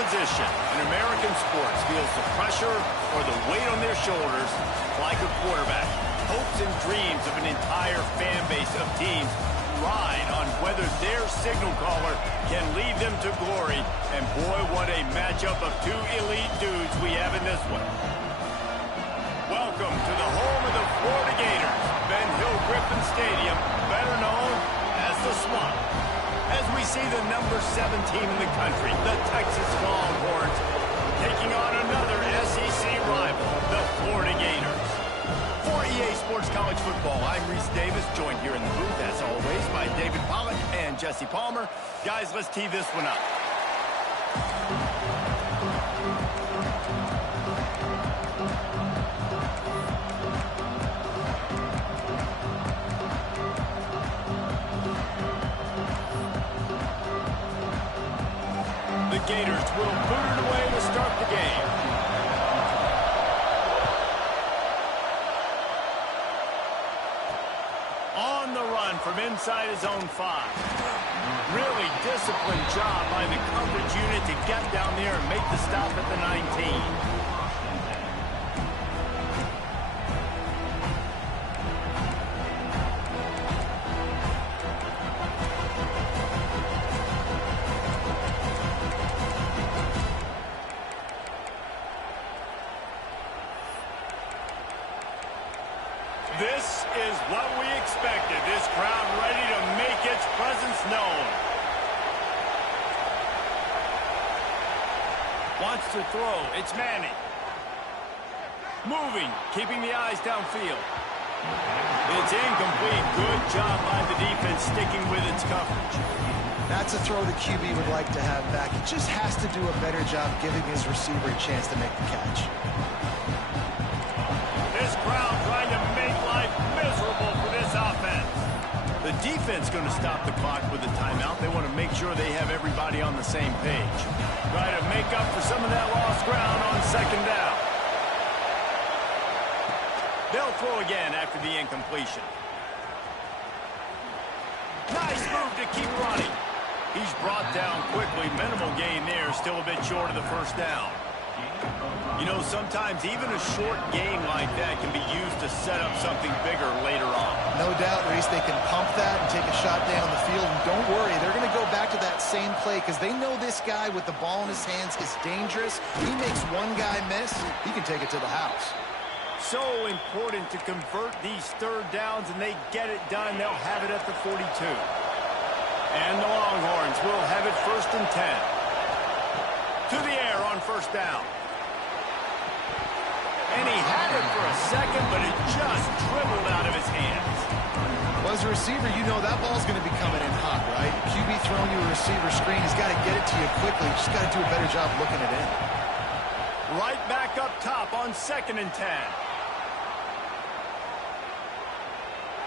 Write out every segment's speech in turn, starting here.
position in American sports feels the pressure or the weight on their shoulders like a quarterback. Hopes and dreams of an entire fan base of teams ride on whether their signal caller can lead them to glory. And boy, what a matchup of two elite dudes we have in this one. Welcome to the home of the Florida Gators, Ben Hill Griffin Stadium, better known as the Swamp. As we see the number 7 team in the country, the Texas Longhorns, taking on another SEC rival, the Florida Gators. For EA Sports College Football, I'm Reese Davis, joined here in the booth, as always, by David Pollack and Jesse Palmer. Guys, let's tee this one up. The Gators will boot it away to start the game. On the run from inside his own 5. Really disciplined job by the coverage unit to get down there and make the stop at the 19. This is what we expected. This crowd ready to make its presence known. Wants to throw. It's Manning. Moving, keeping the eyes downfield. It's incomplete. Good job by the defense sticking with its coverage. That's a throw the QB would like to have back. He just has to do a better job giving his receiver a chance to make the catch. This crowd trying to make life miserable for this offense. The defense going to stop the clock with a timeout. They want to make sure they have everybody on the same page. Try to make up for some of that lost ground on second down. They'll throw again after the incompletion. Nice move to keep running. He's brought down quickly. Minimal gain there. Still a bit short of the first down. You know, sometimes even a short game like that can be used to set up something bigger later on. No doubt, Reese, they can pump that and take a shot down the field. And don't worry, they're going to go back to that same play because they know this guy with the ball in his hands is dangerous. He makes one guy miss, he can take it to the house. So important to convert these third downs, and they get it done. They'll have it at the 42. And the Longhorns will have it 1st and 10. To the air on first down. And he had it for a second, but it just dribbled out of his hands. Well, as a receiver, you know that ball's going to be coming in hot, right? QB throwing you a receiver screen, he's got to get it to you quickly. Just got to do a better job looking it in. Right back up top on 2nd and 10.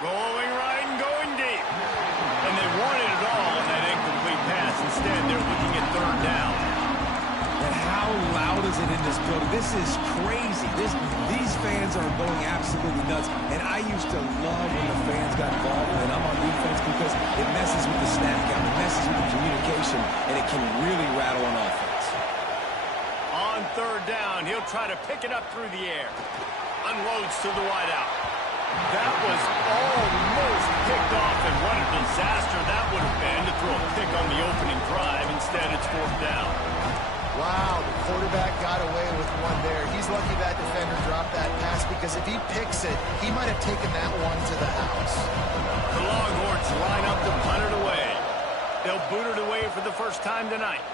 Rolling right and going deep. And they wanted it all on that incomplete pass. Instead, they're looking at 3rd down. And how loud is it in this building? This is crazy. These fans are going absolutely nuts. And I used to love when the fans got involved and I'm on defense because it messes with the snap count, it messes with the communication, and it can really rattle an offense. On 3rd down, he'll try to pick it up through the air. Unloads to the wideout. That was almost picked off, and what a disaster that would have been to throw a pick on the opening drive. Instead, it's 4th down. Wow, the quarterback got away with one there. He's lucky that defender dropped that pass because if he picks it, he might have taken that one to the house. The Longhorns line up to punt it away. They'll boot it away for the first time tonight.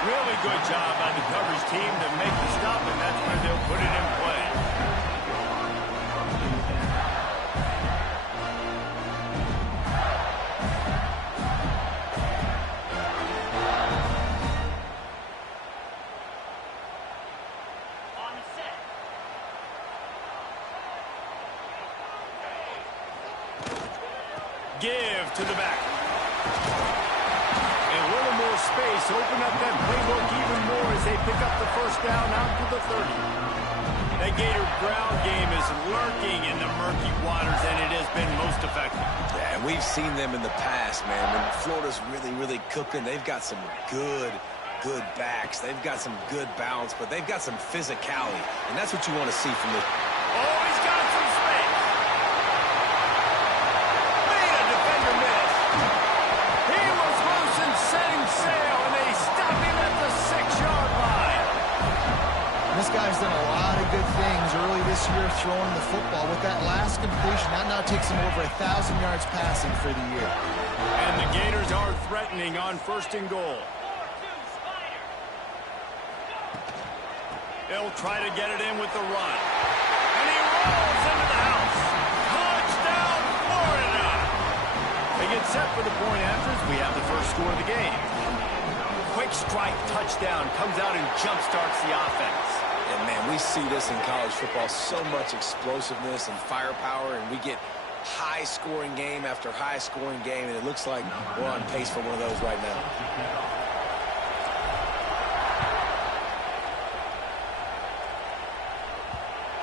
Really good job by the coverage team to make the stop, and that's where they'll put it in play. Give to the back. A little more space. Open up that playbook even more as they pick up the first down out to the 30. The Gator ground game is lurking in the murky waters, and it has been most effective. Yeah, and we've seen them in the past, man. When Florida's really, really cooking, they've got some good backs. They've got some good balance, but they've got some physicality, and that's what you want to see from this. Oh, he's got some space. Made a defender miss. He was loose and setting sail, and they stop him at the 6-yard line. This guy's done a lot of good things early this year throwing the football. With that last completion, that now takes him over 1,000 yards passing for the year. And the Gators are threatening on 1st and goal. They'll try to get it in with the run. And he rolls into the house. Touchdown, Florida! They get set for the point after as we have the first score of the game. Quick strike touchdown comes out and jumpstarts the offense. And, man, we see this in college football, so much explosiveness and firepower, and we get high-scoring game after high-scoring game, and it looks like we're on pace for one of those right now.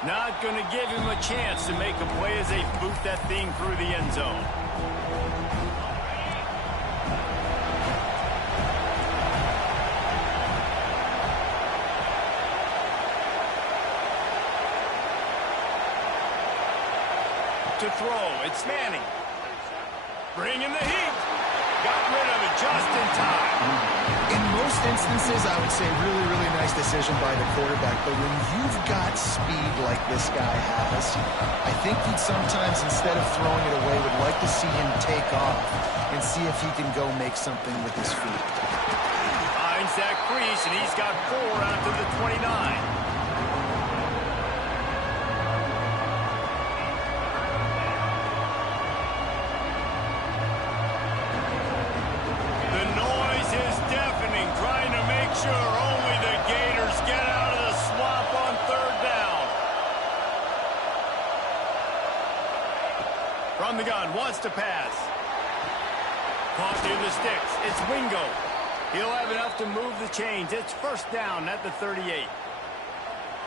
Not going to give him a chance to make a play as they boot that thing through the end zone. To throw, it's Manning. Bringing the heat. Got rid of it just in time. In most instances, I would say really, really nice decision by the quarterback. But when you've got speed like this guy has, I think he'd sometimes, instead of throwing it away, would like to see him take off and see if he can go make something with his feet. Finds that crease, and he's got 4 out to the 29. Sure, only the Gators get out of the swamp on 3rd down. From the gun, wants to pass. Caught near the sticks. It's Wingo. He'll have enough to move the chains. It's 1st down at the 38.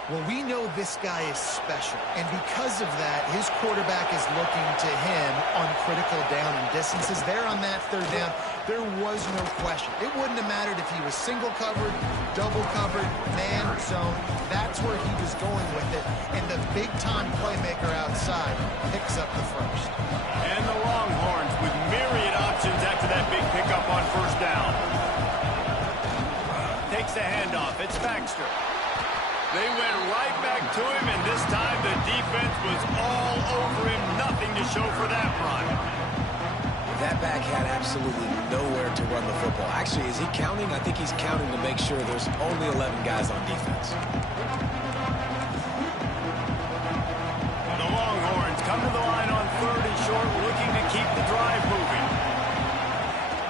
Well, we know this guy is special, and because of that, his quarterback is looking to him on critical down and distances. There on that 3rd down, there was no question. It wouldn't have mattered if he was single covered, double covered, man, zone. That's where he was going with it, and the big-time playmaker outside picks up the first. And the Longhorns with myriad options after that big pickup on 1st down. Takes the handoff. It's Baxter. They went right back to him, and this time the defense was all over him. Nothing to show for that run. That back had absolutely nowhere to run the football. Actually, is he counting? I think he's counting to make sure there's only 11 guys on defense. The Longhorns come to the line on 3rd and short, looking to keep the drive moving.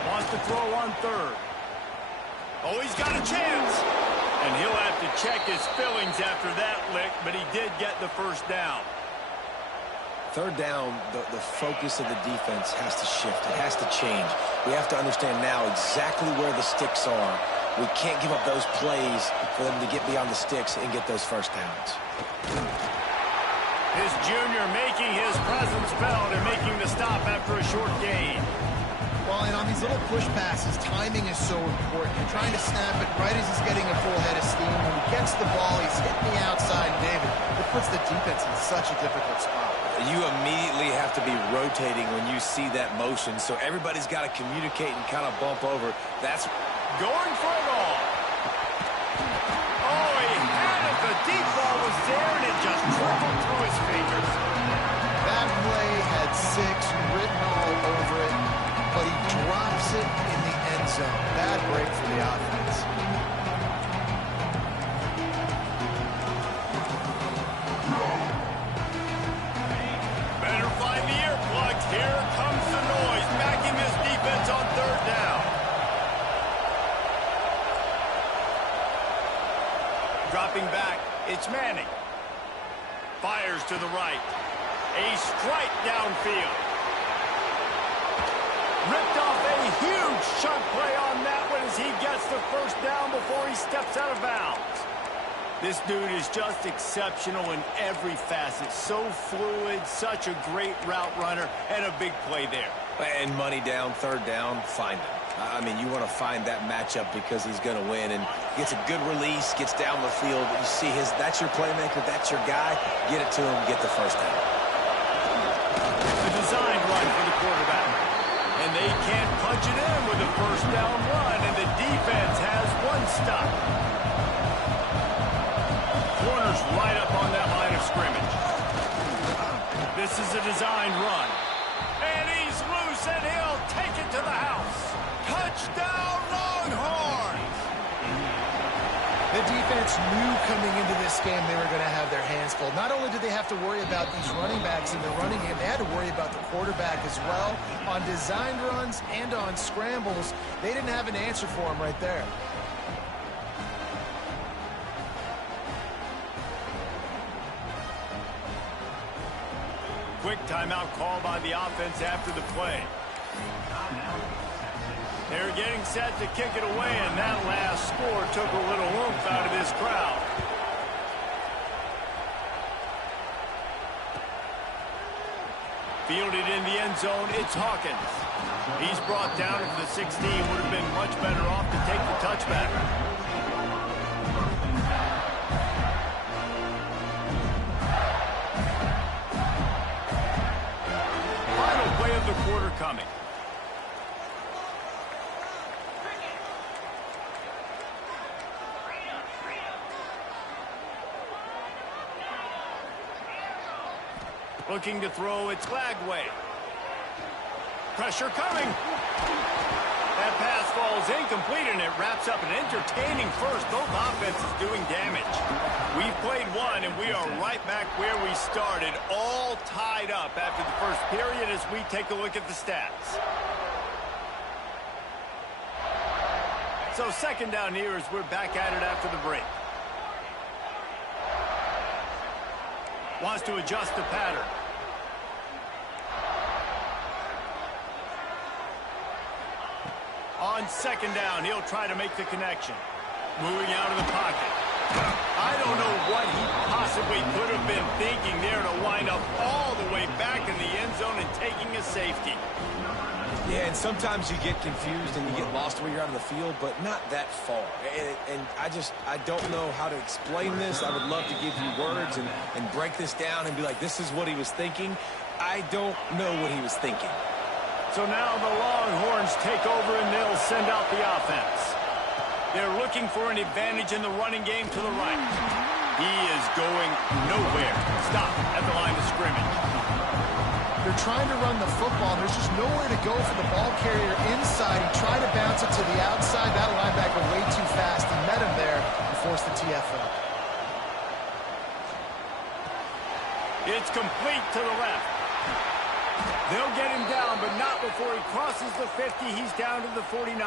Wants to throw on 3rd. Oh, he's got a chance. And he'll have to check his fillings after that lick, but he did get the 1st down. 3rd down, the focus of the defense has to shift. It has to change. We have to understand now exactly where the sticks are. We can't give up those plays for them to get beyond the sticks and get those 1st downs. His junior making his presence felt and making the stop after a short gain. Well, and on these little push passes, timing is so important. You're trying to snap it right as he's getting a full head of steam. When he gets the ball, he's hitting the outside, David. It puts the defense in such a difficult spot. You immediately have to be rotating when you see that motion, so everybody's got to communicate and kind of bump over. That's going for it all. Oh, he had it. The deep ball was there, and it just trickled through his fingers. That play had 6 written all over it, but he drops it in the end zone. Bad break for the offense. Better find the earplugs. Here comes the noise, backing this defense on 3rd down. Dropping back, it's Manning. Fires to the right. A strike downfield. Ripped off a huge chunk play on that one as he gets the 1st down before he steps out of bounds. This dude is just exceptional in every facet. So fluid, such a great route runner, and a big play there. And money down, third down, find him. I mean, you want to find that matchup because he's going to win, and gets a good release, gets down the field. You see that's your playmaker, that's your guy. Get it to him, get the first down. A designed run for the quarterback. And they can't punch it in with a first down run, and the defense has one stop. Corner's right up on that line of scrimmage. This is a designed run. And he's loose, and he'll take it to the house. Touchdown, Longhorns! The defense knew coming into this game they were going to have their hands full. Not only did they have to worry about these running backs in the running game, they had to worry about the quarterback as well. On designed runs and on scrambles, they didn't have an answer for him right there. Quick timeout call by the offense after the play. They're getting set to kick it away, and that last score took a little oomph out of this crowd. Fielded in the end zone, it's Hawkins. He's brought down at the 16, would have been much better off to take the touchback. Final play of the quarter coming. Looking to throw, it's Lagway. Pressure coming. That pass falls incomplete, and it wraps up an entertaining first. Both offenses doing damage. We've played one, and we are right back where we started, all tied up after the first period as we take a look at the stats. So second down here as we're back at it after the break. Wants to adjust the pattern. On second down, he'll try to make the connection. Moving out of the pocket. I don't know what he possibly could have been thinking there to wind up all the way back in the end zone and taking a safety. Yeah, and sometimes you get confused and you get lost when you're out of the field, but not that far. And I don't know how to explain this. I would love to give you words and break this down and be like, this is what he was thinking. I don't know what he was thinking. So now the Longhorns take over and they'll send out the offense. They're looking for an advantage in the running game to the right. He is going nowhere. Stop at the line of scrimmage. They're trying to run the football. There's just nowhere to go for the ball carrier inside. He tried to bounce it to the outside. That linebacker way too fast. He met him there and forced the TFL. It's complete to the left. They'll get him down, but not before he crosses the 50. He's down to the 49.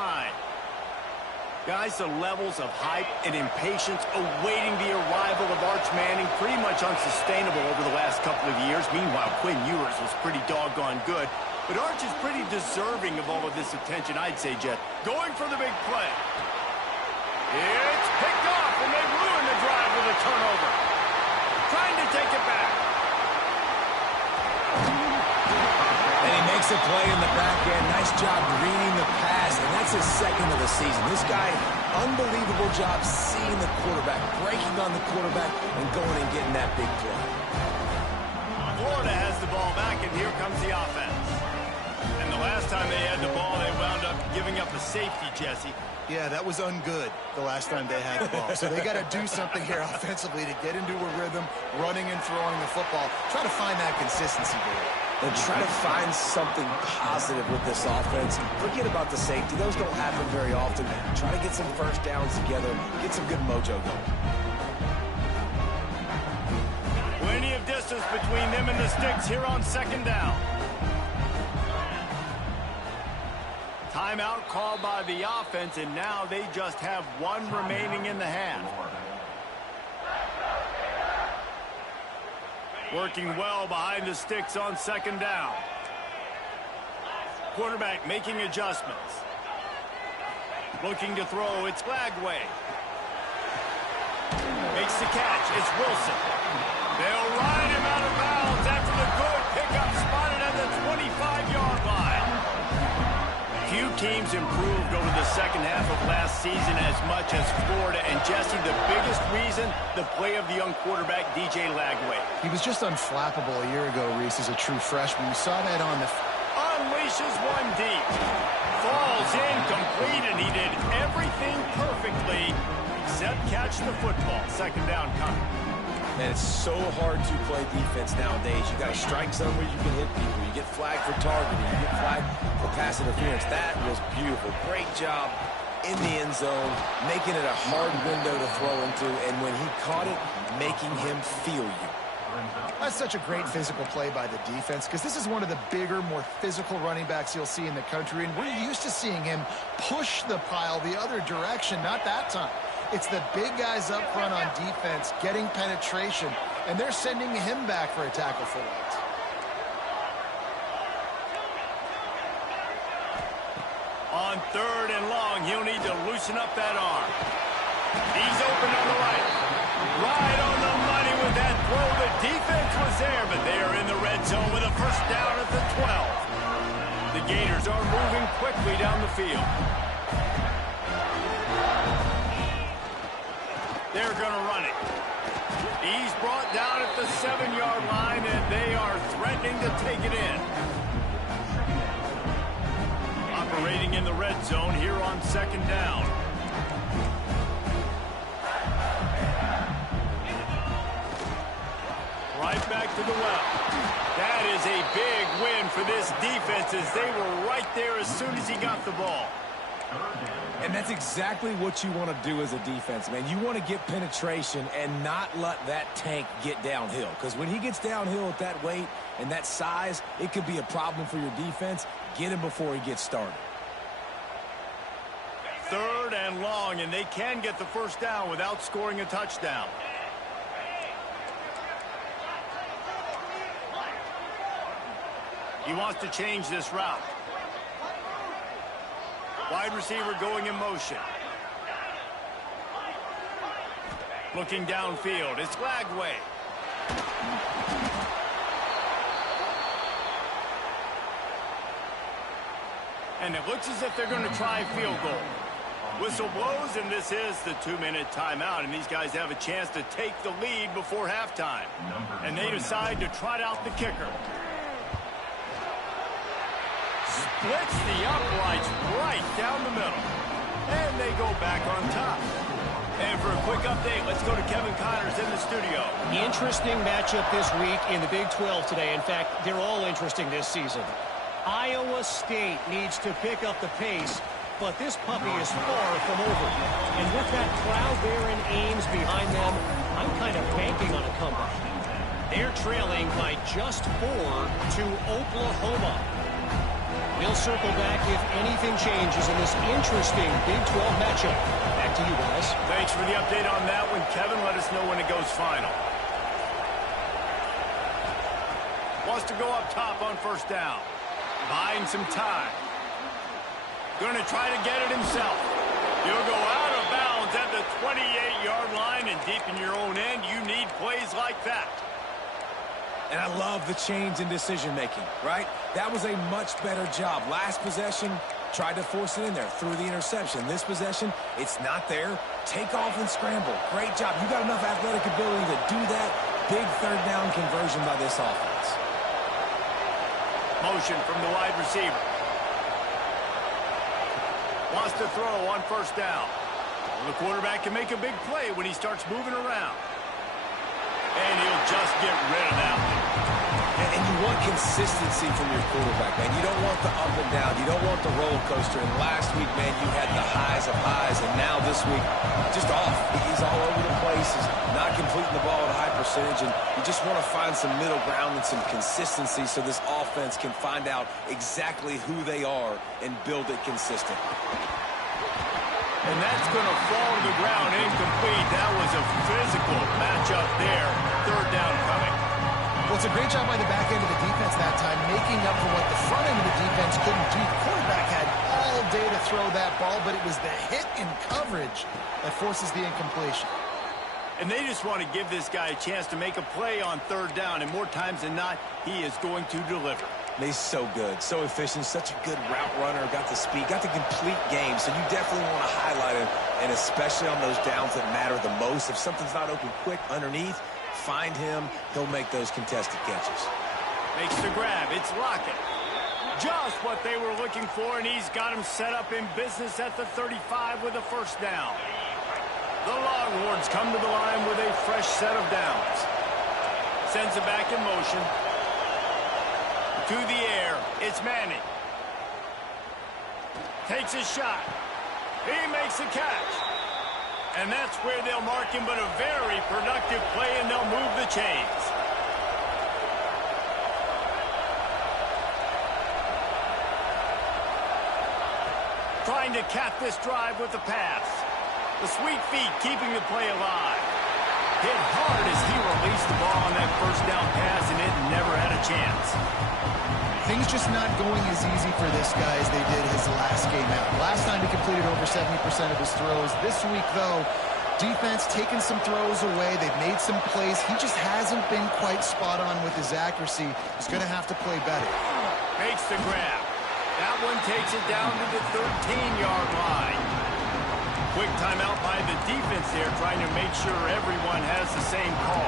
Guys, the levels of hype and impatience awaiting the arrival of Arch Manning pretty much unsustainable over the last couple of years. Meanwhile, Quinn Ewers was pretty doggone good. But Arch is pretty deserving of all of this attention, I'd say, Jet. Going for the big play. It's picked off, and they ruin the drive with a turnover. Trying to take it back. And he makes a play in the back end. Nice job reading the pass, and that's his second of the season. This guy, unbelievable job seeing the quarterback, breaking on the quarterback, and going and getting that big play. Florida has the ball back, and here comes the offense. And the last time they had the ball, they wound up giving up a safety, Jesse. Yeah, that was ungood the last time they had the ball. So they got to do something here offensively to get into a rhythm, running and throwing the football. Try to find that consistency there. And try to find something positive with this offense. Forget about the safety. Those don't happen very often. Try to get some first downs together. Get some good mojo going. Plenty of distance between them and the sticks here on second down. Timeout called by the offense, and now they just have one remaining in the half. Working well behind the sticks on second down. Quarterback making adjustments. Looking to throw, it's Lagway. Makes the catch. It's Wilson. They'll ride him out of bounds after the good pickup spotted at the 25-yard line. Few teams improved over the second half of last season as much as Florida. And Jesse, the biggest reason, the play of the young quarterback, DJ Lagway. He was just unflappable a year ago, Reese, as a true freshman. We saw that on the... Unleashes one deep. Falls incomplete, and he did everything perfectly except catch the football. Second down coming. And it's so hard to play defense nowadays. You got to strike zone where you can hit people. You get flagged for targeting. You get flagged for pass interference. That was beautiful. Great job in the end zone, making it a hard window to throw into. And when he caught it, making him feel you. That's such a great physical play by the defense, because this is one of the bigger, more physical running backs you'll see in the country. And we're used to seeing him push the pile the other direction. Not that time. It's the big guys up front on defense getting penetration, and they're sending him back for a tackle for loss. On third and long, he'll need to loosen up that arm. He's open on the right. Right on the money with that throw. The defense was there, but they are in the red zone with a first down at the 12. The Gators are moving quickly down the field. They're going to run it. He's brought down at the 7-yard line, and they are threatening to take it in. Operating in the red zone here on second down. Right back to the well. That is a big win for this defense, as they were right there as soon as he got the ball. And that's exactly what you want to do as a defense, man. You want to get penetration and not let that tank get downhill. Because when he gets downhill at that weight and that size, it could be a problem for your defense. Get him before he gets started. Third and long, and they can get the first down without scoring a touchdown. He wants to change this route. Wide receiver going in motion. Looking downfield. It's Lagway. And it looks as if they're going to try a field goal. Whistle blows, and this is the 2-minute timeout. And these guys have a chance to take the lead before halftime. And they decide to trot out the kicker. Splits the uprights right down the middle. And they go back on top. And for a quick update, let's go to Kevin Connors in the studio. Interesting matchup this week in the Big 12 today. In fact, they're all interesting this season. Iowa State needs to pick up the pace, but this puppy is far from over. And with that crowd there in Ames behind them, I'm kind of banking on a comeback. They're trailing by just 4 to Oklahoma. We'll circle back if anything changes in this interesting Big 12 matchup. Back to you guys. Thanks for the update on that one, Kevin. Let us know when it goes final. Wants to go up top on first down. Buying some time. Going to try to get it himself. He'll go out of bounds at the 28-yard line, and deep in your own end, you need plays like that. And I love the change in decision-making, right? That was a much better job. Last possession, tried to force it in there, threw the interception. This possession, it's not there. Take off and scramble. Great job. You got enough athletic ability to do that. Big third down conversion by this offense. Motion from the wide receiver. Wants to throw on first down. Well, the quarterback can make a big play when he starts moving around. And he'll just get rid of that one. And you want consistency from your quarterback, man. You don't want the up and down. You don't want the roller coaster. And last week, man, you had the highs of highs. And now this week, just off. He's all over the place. He's not completing the ball at a high percentage. And you just want to find some middle ground and some consistency so this offense can find out exactly who they are and build it consistent. And that's going to fall to the ground incomplete. That was a physical matchup there. Third down coming. Well, it's a great job by the back end of the defense that time, making up for what the front end of the defense couldn't do. The quarterback had all day to throw that ball, but it was the hit in coverage that forces the incompletion. And they just want to give this guy a chance to make a play on third down, and more times than not, he is going to deliver. He's so good, so efficient, such a good route runner, got the speed, got the complete game, so you definitely want to highlight him, and especially on those downs that matter the most. If something's not open quick underneath, find him, he'll make those contested catches. Makes the grab, it's Lockett. Just what they were looking for, and he's got him set up in business at the 35 with a first down. The Longhorns come to the line with a fresh set of downs. Sends it back in motion. To the air, it's Manning. Takes a shot. He makes the catch. And that's where they'll mark him, but a very productive play, and they'll move the chains. Trying to cap this drive with the pass. The sweet feet keeping the play alive. Hit hard as he released the ball on that first down pass, and it never had a chance. Things just not going as easy for this guy as they did his last game out. Last time he completed over 70% of his throws. This week, though, defense taking some throws away. They've made some plays. He just hasn't been quite spot on with his accuracy. He's going to have to play better. Makes the grab. That one takes it down to the 13-yard line. Quick timeout by the defense there, trying to make sure everyone has the same call.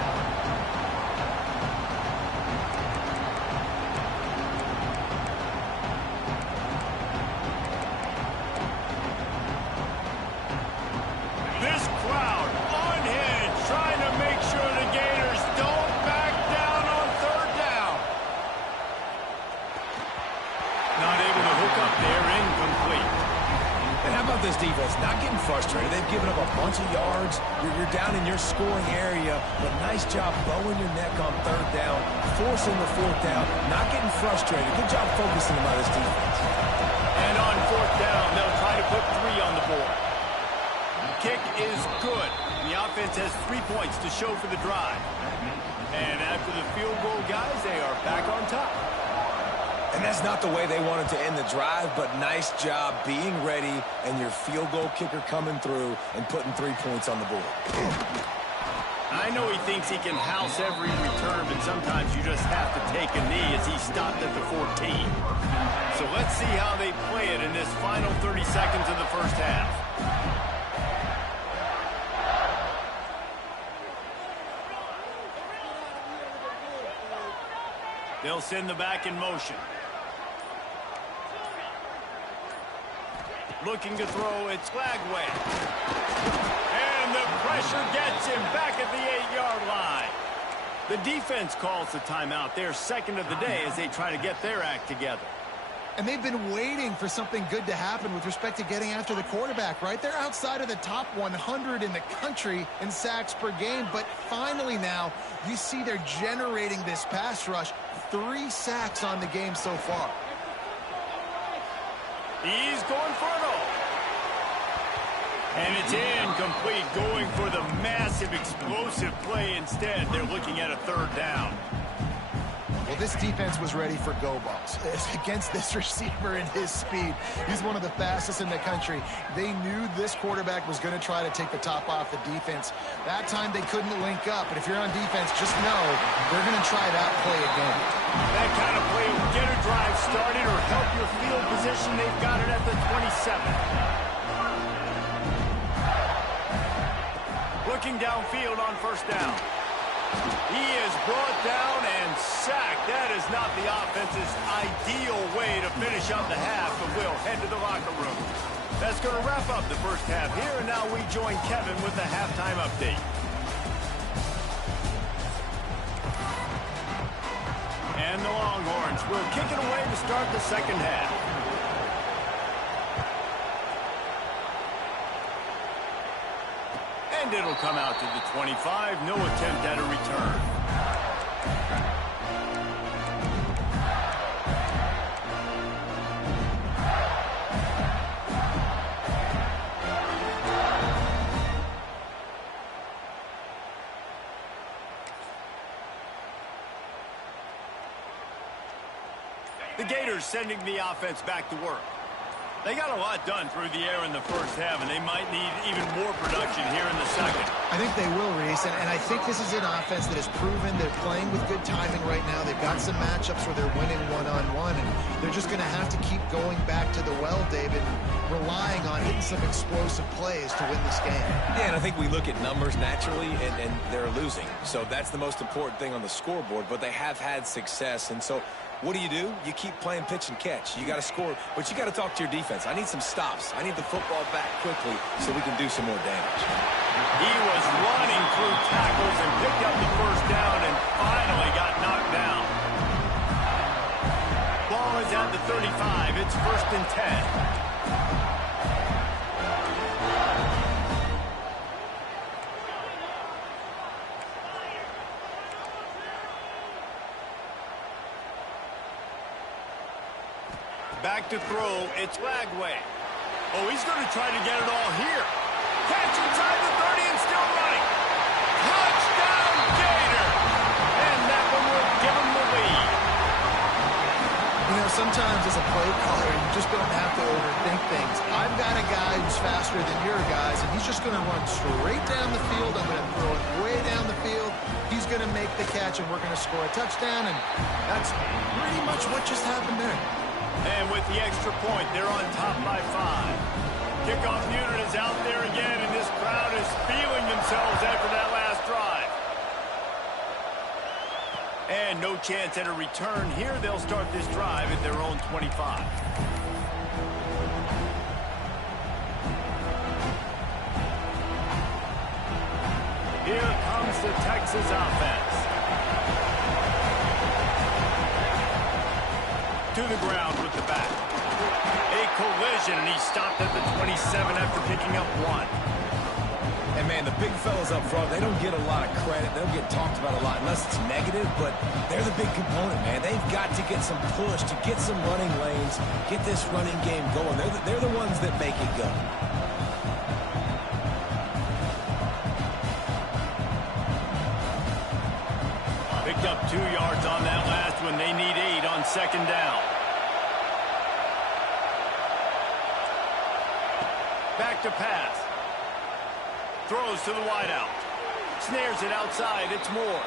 This crowd unhinged, trying to make sure the Gators don't back down on third down. Not able to hook up there, incomplete. And how about this defense? Not getting frustrated. They've given up a bunch of yards. You're down in your scoring area, but nice job bowing your neck on third down, forcing the fourth down, not getting frustrated. Good job focusing by this defense. And on fourth down, they'll try to put 3 on the board. Kick is good. The offense has 3 points to show for the drive. And after the field goal, guys, they are back on top. And that's not the way they wanted to end the drive, but nice job being ready and your field goal kicker coming through and putting 3 points on the board. I know he thinks he can house every return, but sometimes you just have to take a knee as he stopped at the 14. So let's see how they play it in this final 30 seconds of the first half. They'll send the back in motion. Looking to throw, it's Flagway. And the pressure gets him back at the 8-yard line. The defense calls the timeout, their second of the day, as they try to get their act together. And they've been waiting for something good to happen with respect to getting after the quarterback, right? They're outside of the top 100 in the country in sacks per game, but finally now you see they're generating this pass rush. 3 sacks on the game so far. He's going for it all. And it's incomplete, going for the massive explosive play instead. They're looking at a third down. Well, this defense was ready for go balls against this receiver and his speed. He's one of the fastest in the country. They knew this quarterback was going to try to take the top off the defense. That time they couldn't link up, but if you're on defense, just know they're going to try that play again. That kind of play will get a drive started or help your field position. They've got it at the 27. Looking downfield on first down. He is brought down and sacked. That is not the offense's ideal way to finish up the half, but we'll head to the locker room. That's going to wrap up the first half here, and now we join Kevin with the halftime update. And the Longhorns will kick it away to start the second half. And it'll come out to the 25. No attempt at a return. The Gators sending the offense back to work. They got a lot done through the air in the first half, and they might need even more production here in the second. I think they will, Reese, and I think this is an offense that has proven they're playing with good timing right now. They've got some matchups where they're winning one-on-one, and they're just going to have to keep going back to the well, David, relying on hitting some explosive plays to win this game. Yeah, and I think we look at numbers naturally, and they're losing. So that's the most important thing on the scoreboard, but they have had success, and so what do? You keep playing pitch and catch. You got to score, but you got to talk to your defense. I need some stops. I need the football back quickly so we can do some more damage. He was running through tackles and picked up the first down and finally got knocked down. Ball is at the 35. It's 1st and 10. Back to throw, it's Lagway. Oh, he's going to try to get it all here. Catch inside the 30 and still running. Touchdown, Gator! And that one will give him the lead. You know, sometimes as a play caller, you just don't have to overthink things. I've got a guy who's faster than your guys, and he's just going to run straight down the field. I'm going to throw it way down the field. He's going to make the catch, and we're going to score a touchdown, and that's pretty much what just happened there. And with the extra point, they're on top by 5. Kickoff unit is out there again, and this crowd is feeling themselves after that last drive. And no chance at a return here. They'll start this drive at their own 25. Here comes the Texas offense. To the ground with the back. A collision, and he stopped at the 27 after picking up 1. And, man, the big fellas up front, they don't get a lot of credit. They don't get talked about a lot unless it's negative, but they're the big component, man. They've got to get some push, to get some running lanes, get this running game going. They're the ones that make it go. Picked up 2 yards on that last one. They need 8 on 2nd down. Back to pass. Throws to the wideout. Snares it outside. It's Moore.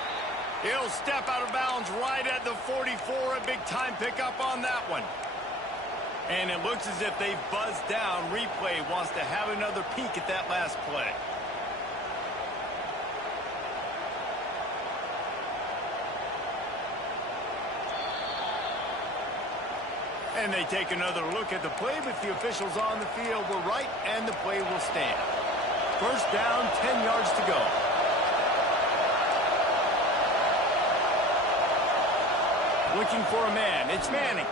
He'll step out of bounds right at the 44. A big-time pickup on that one. And it looks as if they've buzzed down. Replay wants to have another peek at that last play. And they take another look at the play, but the officials on the field were right, and the play will stand. 1st down, 10 yards to go. Looking for a man. It's Manning.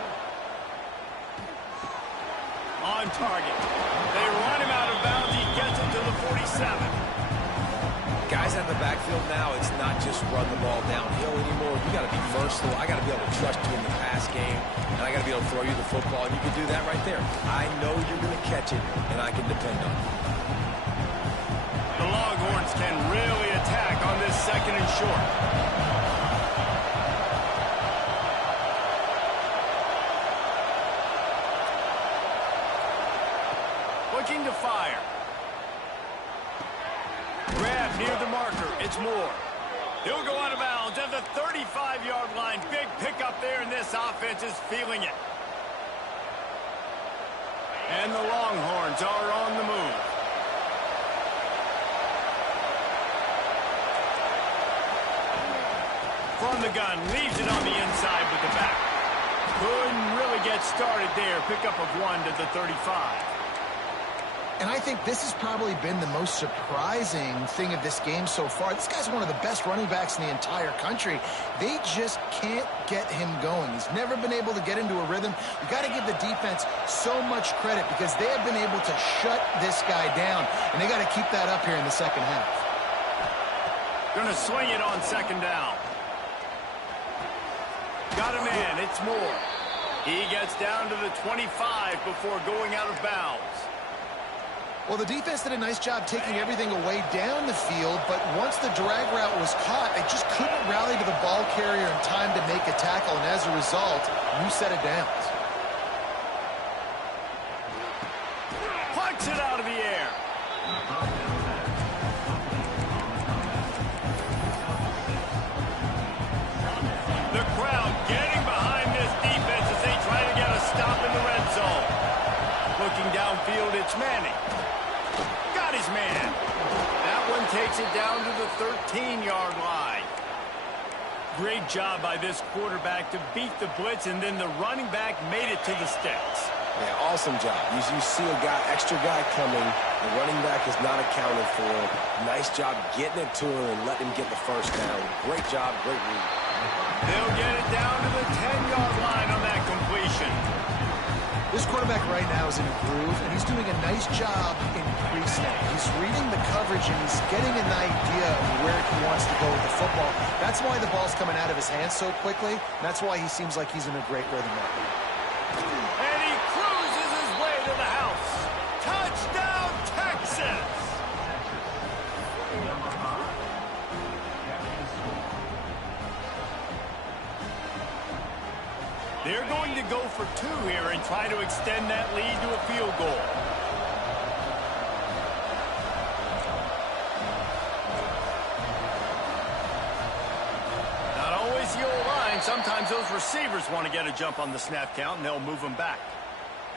On target. They run him out of bounds. He gets it to the 47. Guys out of the backfield now, it's not just run the ball downhill anymore. You got to be versatile. I got to be able to trust you in the pass game, and I got to be able to throw you the football, and you can do that right there. I know you're going to catch it, and I can depend on it. The Longhorns can really attack on this 2nd and short. Looking to fire. Grab near the marker. It's Moore. He'll go out of bounds at the 35-yard line. Big pickup there, and this offense is feeling it. And the Longhorns are on the move. From the gun, leaves it on the inside with the back. Couldn't really get started there. Pickup of 1 to the 35. And I think this has probably been the most surprising thing of this game so far. This guy's one of the best running backs in the entire country. They just can't get him going. He's never been able to get into a rhythm. You got to give the defense so much credit because they have been able to shut this guy down, and they got to keep that up here in the 2nd half. Gonna swing it on 2nd down. Got a man. It's Moore. He gets down to the 25 before going out of bounds. Well, the defense did a nice job taking everything away down the field, but once the drag route was caught, they just couldn't rally to the ball carrier in time to make a tackle, and as a result, new set of downs. field, it's Manning. Got his man. That one takes it down to the 13-yard line. Great job by this quarterback to beat the blitz, and then the running back made it to the sticks. Yeah, awesome job. You see a extra guy coming. The running back is not accounted for. Nice job getting it to him and letting him get the first down. Great job, great read. They'll get it down to the 10-yard line on that completion. This quarterback right now is in a groove, and he's doing a nice job in pre-snap. He's reading the coverage, and he's getting an idea of where he wants to go with the football. That's why the ball's coming out of his hands so quickly, and that's why he seems like he's in a great rhythm right now. And he cruises his way to the house. Touchdown, Texas! They're going to go for two here and try to extend that lead to a field goal. Not always the old line. Sometimes those receivers want to get a jump on the snap count, and they'll move them back.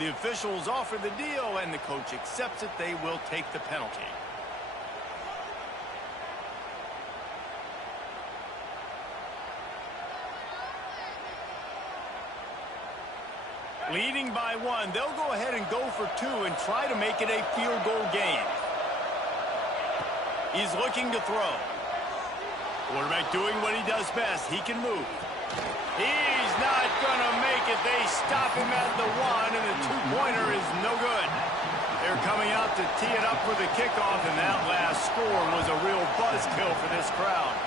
The officials offer the deal, and the coach accepts it. They will take the penalty. Leading by one, they'll go ahead and go for two and try to make it a field goal game. He's looking to throw. Quarterback doing what he does best. He can move. He's not going to make it. They stop him at the one, and the two-pointer is no good. They're coming out to tee it up for the kickoff, and that last score was a real buzzkill for this crowd.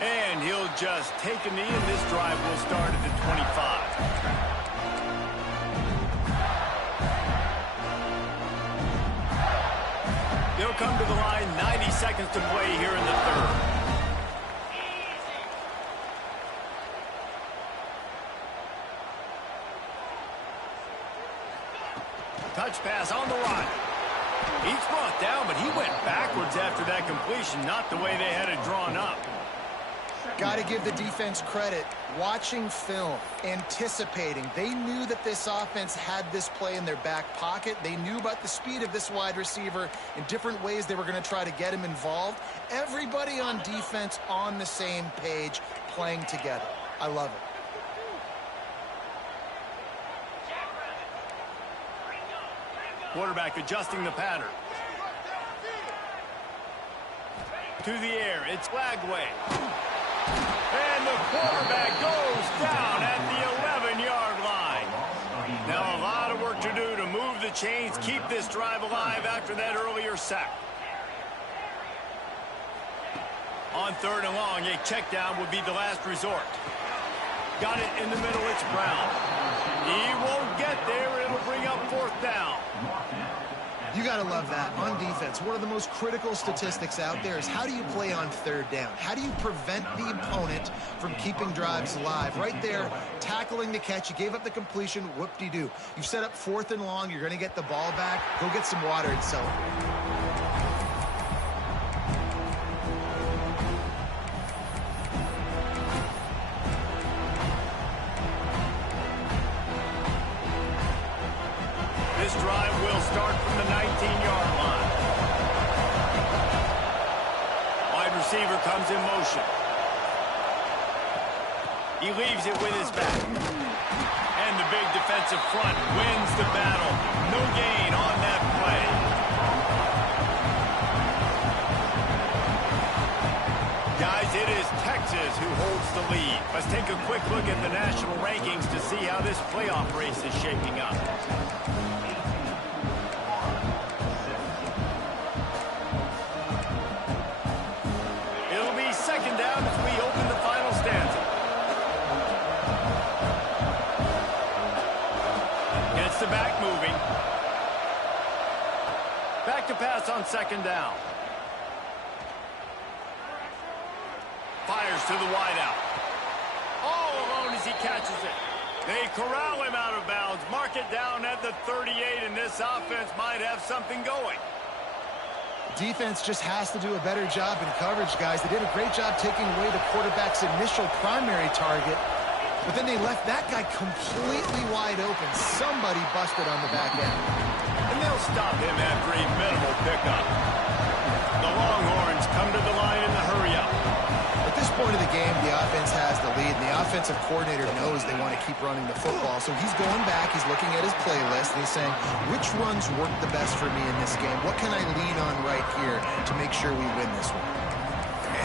And he'll just take a knee, and this drive will start at the 25. They'll come to the line, 90 seconds to play here in the third. Touch pass on the run. He's brought down, but he went backwards after that completion, not the way they had it drawn up. Got to give the defense credit. Watching film, anticipating. They knew that this offense had this play in their back pocket. They knew about the speed of this wide receiver in different ways they were going to try to get him involved. Everybody on defense on the same page, playing together. I love it. Quarterback adjusting the pattern. To the air, it's Lagway. And the quarterback goes down at the 11-yard line. Now a lot of work to do to move the chains, keep this drive alive after that earlier sack. On third and long, a check down would be the last resort. Got it in the middle, it's Brown. He won't get there, it'll bring up fourth down. You got to love that. On defense, one of the most critical statistics out there is how do you play on third down? How do you prevent the opponent from keeping drives alive? Right there, tackling the catch. You gave up the completion. Whoop-de-doo. You've set up fourth and long. You're going to get the ball back. Go get some water and celebrate. This drive will start from the 19-yard line. Wide receiver comes in motion. He leaves it with his back. And the big defensive front wins the battle. No gain on that play. Guys, it is Texas who holds the lead. Let's take a quick look at the national rankings to see how this playoff race is shaping up. Second down as we open the final stanza. Gets the back moving. Back to pass on second down. Fires to the wideout. All alone as he catches it. They corral him out of bounds. Mark it down at the 38, and this offense might have something going. Defense just has to do a better job in coverage, guys. They did a great job taking away the quarterback's initial primary target. But then they left that guy completely wide open. Somebody busted on the back end. And they'll stop him after a minimal pickup. The Longhorns come to the line in the hurry-up. At this point of the game, the offense has the lead, and the offensive coordinator knows they want to keep running the football. So he's going back, he's looking at his playlist, and he's saying, which runs work the best for me in this game? What can I lean on right here to make sure we win this one?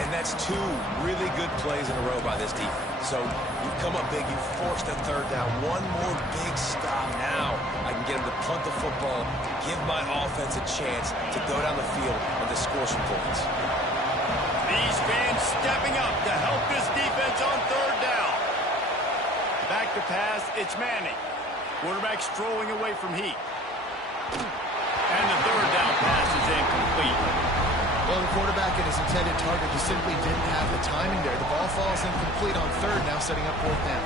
And that's two really good plays in a row by this defense. So you've come up big, you've forced a third down. One more big stop now. I can get him to punt the football, give my offense a chance to go down the field and to score some points. These fans stepping up to help this defense on third down. Back to pass, it's Manning. Quarterback strolling away from Heat. And the third down pass is incomplete. Well, the quarterback and his intended target just simply didn't have the timing there. The ball falls incomplete on third, now setting up fourth down.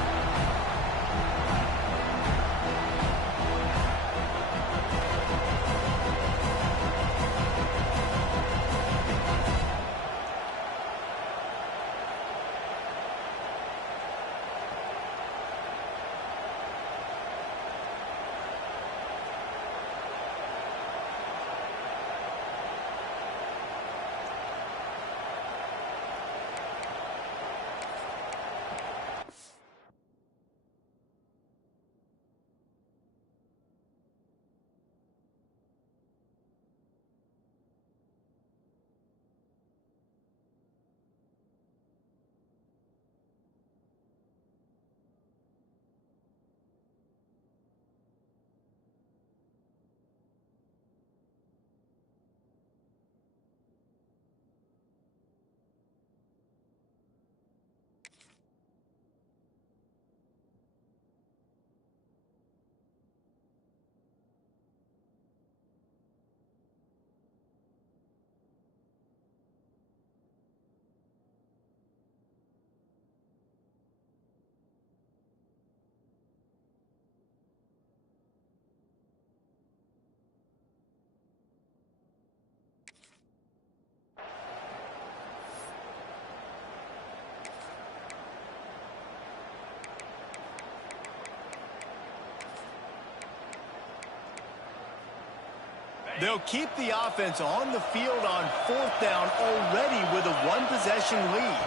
They'll keep the offense on the field on fourth down already with a one-possession lead.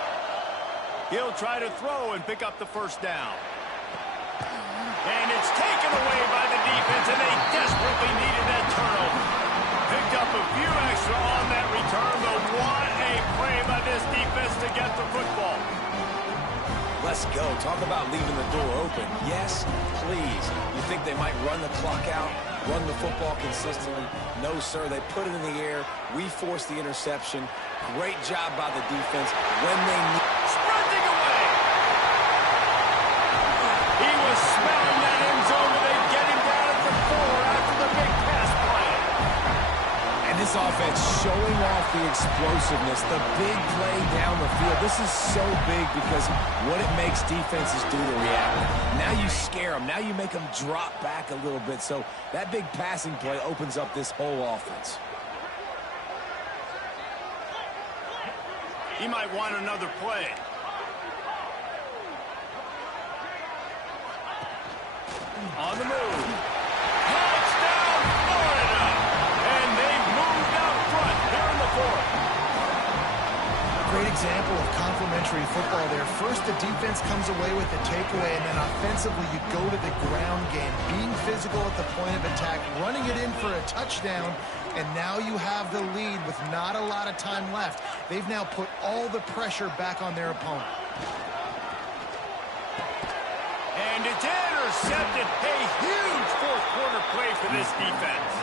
He'll try to throw and pick up the first down. And it's taken away by the defense, and they desperately needed that turnover. Picked up a few extra on that return, but what a play by this defense to get the football. Let's go. Talk about leaving the door open. Yes, please. You think they might run the clock out, run the football consistently? No, sir. They put it in the air. We forced the interception. Great job by the defense when they need. Sprinting away. He was smelling that end zone, but they get him down at the 4 after the big pass play. And this offense showing off the explosiveness, the big play down the field. This is so big because what it makes defenses do to react. Now you scare them. Now you make them drop back a little bit. So that big passing play opens up this whole offense. He might want another play. On the move. Touchdown, Florida! And they've moved out front here in the fourth. Great example of complementary football there. First, the defense comes away with the takeaway, and then offensively, you go to the ground game, being physical at the point of attack, running it in for a touchdown, and now you have the lead with not a lot of time left. They've now put all the pressure back on their opponent. And it's intercepted. A huge fourth-quarter play for this defense.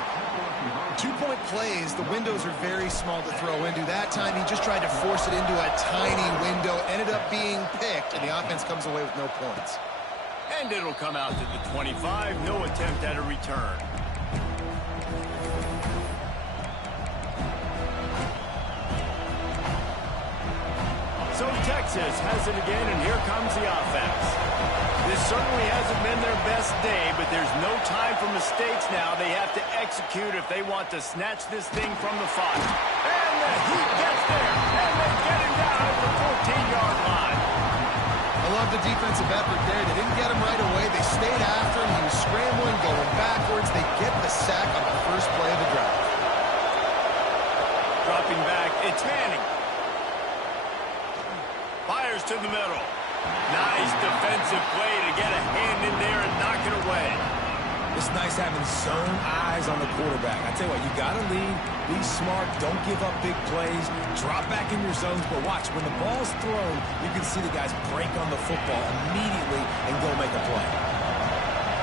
2-point plays, the windows are very small to throw into. That time, he just tried to force it into a tiny window, ended up being picked, and the offense comes away with no points. And it'll come out to the 25. No attempt at a return. So Texas has it again, and here comes the offense. This certainly hasn't been their best day, but there's no time for mistakes now. They have to execute if they want to snatch this thing from the 5. And the Heat gets there, and they get him down at the 14-yard line. A love the defensive effort there. They didn't get him right away. They stayed after him. He was scrambling, going backwards. They get the sack on the first play of the drive. Dropping back, it's Manning. Fires to the middle. Nice defensive play to get a hand in there and knock it away. It's nice having zone eyes on the quarterback. I tell you what, you got to lead, be smart, don't give up big plays, drop back in your zones, but watch, when the ball's thrown, you can see the guys break on the football immediately and go make a play.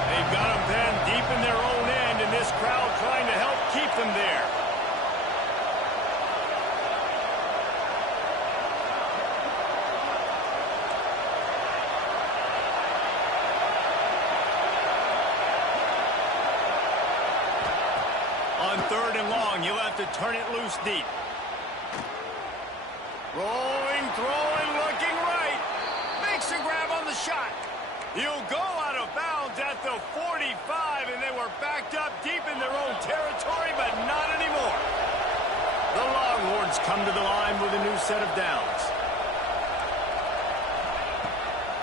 They've got them pinned deep in their own end, and this crowd trying to help keep them there. On 3rd and long, you'll have to turn it loose deep. Rolling, throwing, looking right. Makes a grab on the shot. He'll go out of bounds at the 45, and they were backed up deep in their own territory, but not anymore. The Longhorns come to the line with a new set of downs.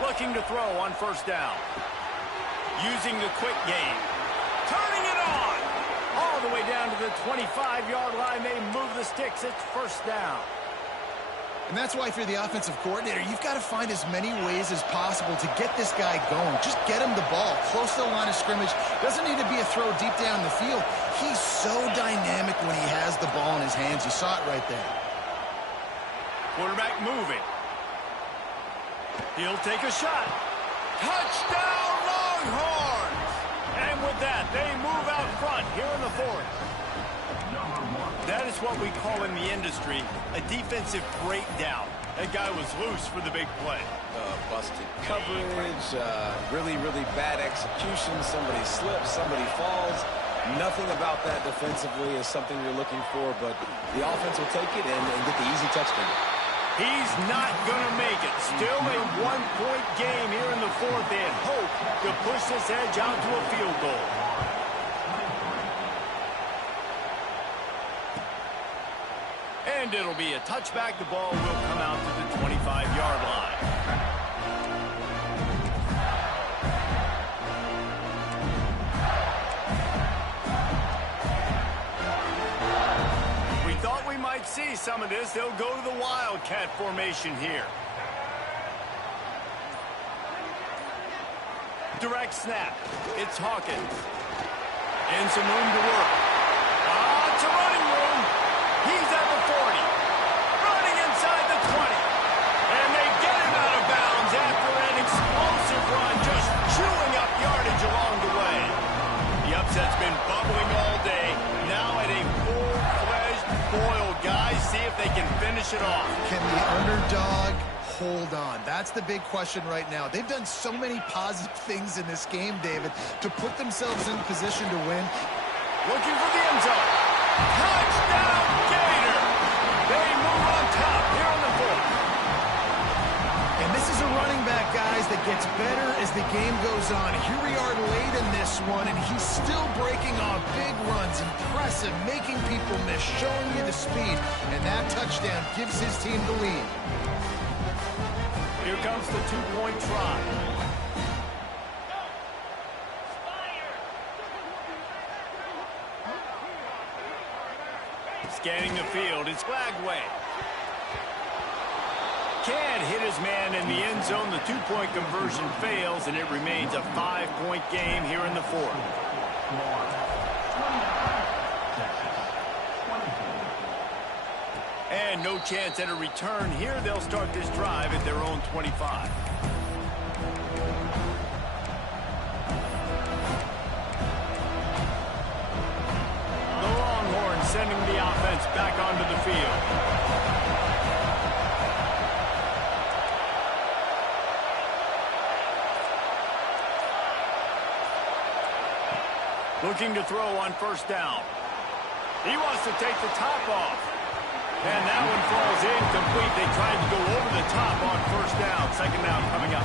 Looking to throw on 1st down. Using the quick game. Turning it on. All the way down to the 25-yard line. They move the sticks. It's 1st down. And that's why if you're the offensive coordinator, you've got to find as many ways as possible to get this guy going. Just get him the ball close to the line of scrimmage. Doesn't need to be a throw deep down the field. He's so dynamic when he has the ball in his hands. You saw it right there. Quarterback moving. He'll take a shot. Touchdown, Longhorns! And with that, they move out front here in the 4th. That is what we call in the industry a defensive breakdown. That guy was loose for the big play. Busted coverage, really, really bad execution. Somebody slips, somebody falls. Nothing about that defensively is something you're looking for, but the offense will take it and get the easy touchdown. He's not going to make it. Still a one-point game here in the 4th. They had hope to push this edge out to a field goal. And it'll be a touchback. The ball will come out to the 25-yard line. We thought we might see some of this. They'll go to the Wildcat formation here. Direct snap. It's Hawkins. And some room to work. It's a running room. He's at the 40. Running inside the 20. And they get him out of bounds after an explosive run, just chewing up yardage along the way. The upset's been bubbling all day. Now at a full-fledged boil. Guys, see if they can finish it off. Can the underdog hold on? That's the big question right now. They've done so many positive things in this game, David, to put themselves in position to win. Looking for the end zone. Touchdown, Gator! They move on top here in the 4th. And this is a running back, guys, that gets better as the game goes on. Here we are late in this one, and he's still breaking off big runs. Impressive, making people miss, showing you the speed. And that touchdown gives his team the lead. Here comes the 2-point try. Scanning the field, it's Flagway. Can't hit his man in the end zone. The 2-point conversion fails, and it remains a 5-point game here in the 4th. And no chance at a return here. They'll start this drive at their own 25. Sending the offense back onto the field. Looking to throw on 1st down. He wants to take the top off. And that one falls incomplete. They tried to go over the top on 1st down. 2nd down coming up.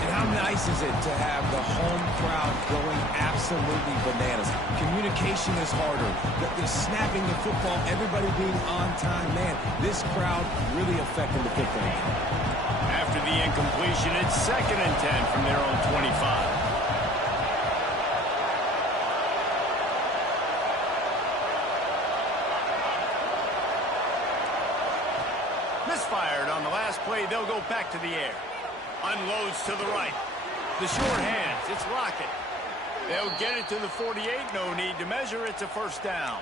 And how nice is it to have the home crowd going absolutely bananas? Communication is harder. The snapping the football, everybody being on time. Man, this crowd really affecting the football game. After the incompletion, it's 2nd and 10 from their own 25. Misfired on the last play. They'll go back to the air. Unloads to the right. The short hands. It's Lockett. They'll get it to the 48. No need to measure. It's a first down.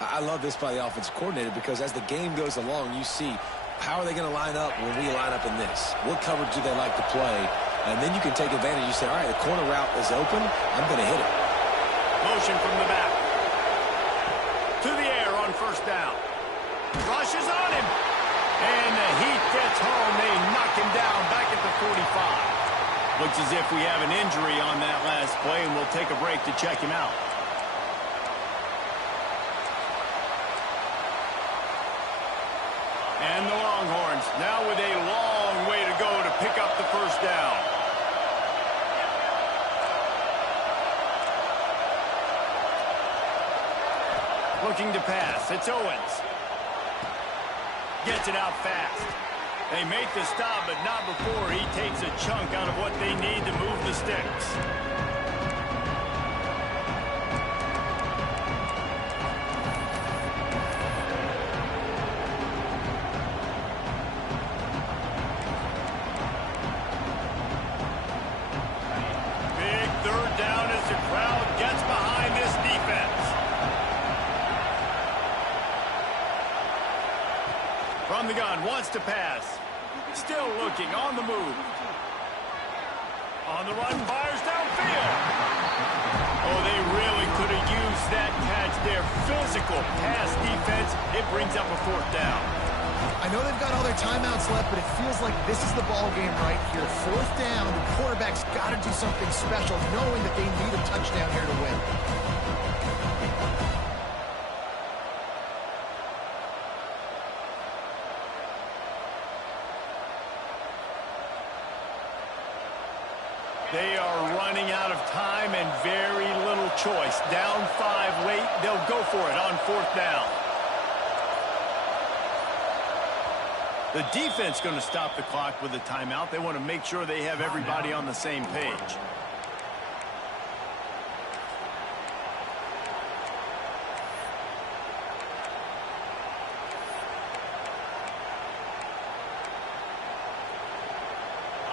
I love this by the offensive coordinator because as the game goes along, you see how are they going to line up when we line up in this? What coverage do they like to play? And then you can take advantage. You say, all right, the corner route is open. I'm going to hit it. Motion from the back. To the air on first down. Rushes on him. And the heat gets home. They knock him down back at the 45. Looks as if we have an injury on that last play, and we'll take a break to check him out. And the Longhorns now with a long way to go to pick up the first down. Looking to pass. It's Owens. Gets it out fast. They make the stop, but not before he takes a chunk out of what they need to move the sticks. Big 3rd down as the crowd gets behind this defense. From the gun, wants to pass. Still looking, on the move. On the run, fires downfield. Oh, they really could have used that catch there. Physical pass defense. It brings up a 4th down. I know they've got all their timeouts left, but it feels like this is the ball game right here. 4th down, the quarterback's got to do something special, knowing that they need a touchdown here to win. They are running out of time and very little choice. Down 5 late, they'll go for it on 4th down. The defense going to stop the clock with a timeout. They want to make sure they have everybody on the same page.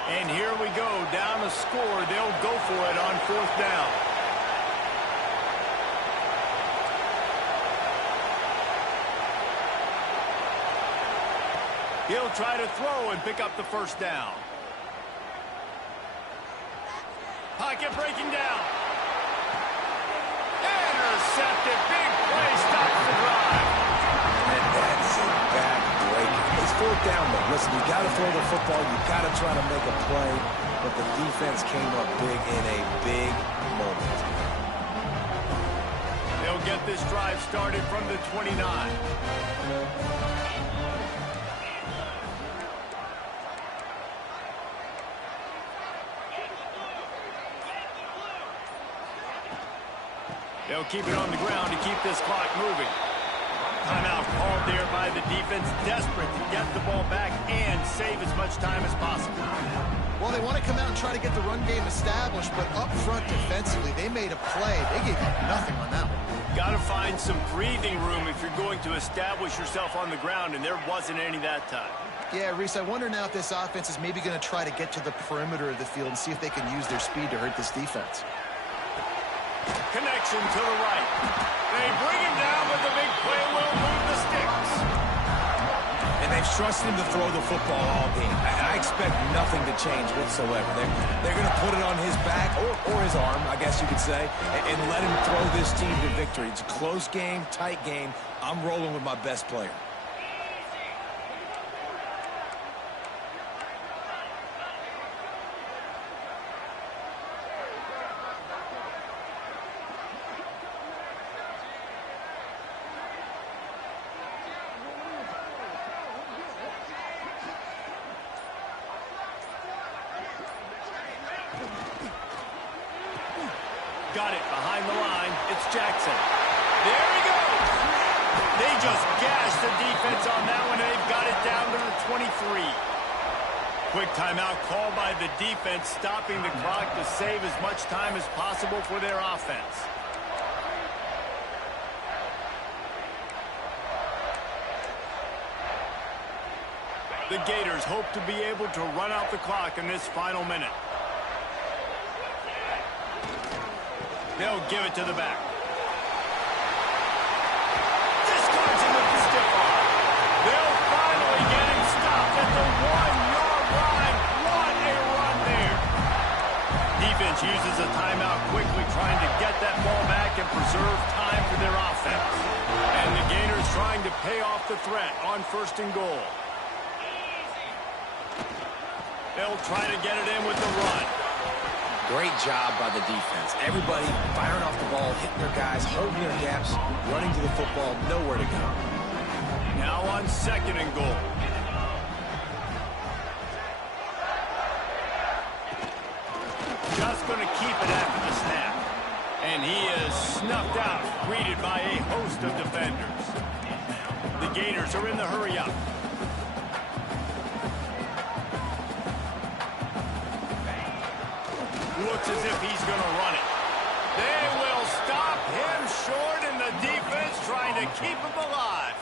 And here we go, down a score. They'll go for it on 4th down. He'll try to throw and pick up the first down. Pocket breaking down. Intercepted. Big play. Stops the drive. And that's a back-breaker. It's 4th down, though. Listen, you got to throw the football. You got to try to make a play. But the defense came up big in a big moment. They'll get this drive started from the 29. They'll keep it on the ground to keep this clock moving. Timeout called there by the defense, desperate to get the ball back and save as much time as possible. Well, they want to come out and try to get the run game established, but up front defensively, they made a play. They gave you nothing on that one. Got to find some breathing room if you're going to establish yourself on the ground, and there wasn't any that time. Yeah, Reese, I wonder now if this offense is maybe going to try to get to the perimeter of the field and see if they can use their speed to hurt this defense. Connection to the right. They bring him down, but the big play will move the sticks. And they've trusted him to throw the football all game. I expect nothing to change whatsoever. They're going to put it on his back, or his arm, I guess you could say, and let him throw this team to victory. It's a close game, tight game. I'm rolling with my best player. Jackson. There he goes. They just gashed the defense on that one, and they've got it down to the 23. Quick timeout called by the defense, stopping the clock to save as much time as possible for their offense. The Gators hope to be able to run out the clock in this final minute. They'll give it to the back. Discards him with the stiff arm. They'll finally get him stopped at the 1-yard line. What a run there. Defense uses a timeout quickly, trying to get that ball back and preserve time for their offense. And the Gators trying to pay off the threat on 1st and goal. They'll try to get it in with the run. Great job by the defense. Everybody firing off the ball, hitting their guys, holding their gaps, running to the football, nowhere to go. Now on 2nd and goal. Just going to keep it after the snap. And he is snuffed out, greeted by a host of defenders. The Gators are in the hurry-up. Looks as if he's going to run it. They will stop him short, and the defense trying to keep him alive.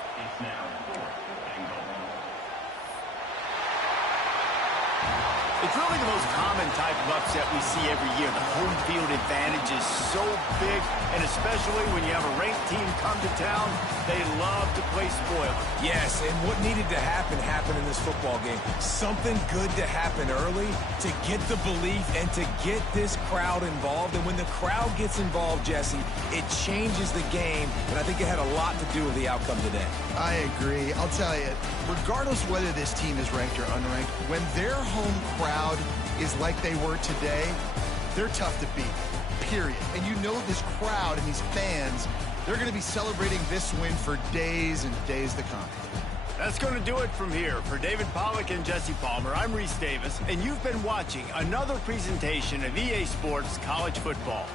It's really the most common type of upset we see every year. The home field advantage is so big, and especially when you have a ranked team come to town, they love to play spoiler. Yes, and what needed to happen happened in this football game. Something good to happen early to get the belief and to get this crowd involved. And when the crowd gets involved, Jesse, it changes the game, and I think it had a lot to do with the outcome today. I agree. I'll tell you, regardless whether this team is ranked or unranked, when their home crowd is like they were today, they're tough to beat, period. And you know this crowd and these fans, they're going to be celebrating this win for days and days to come. That's going to do it from here. For David Pollack and Jesse Palmer, I'm Reese Davis, and you've been watching another presentation of EA Sports College Football.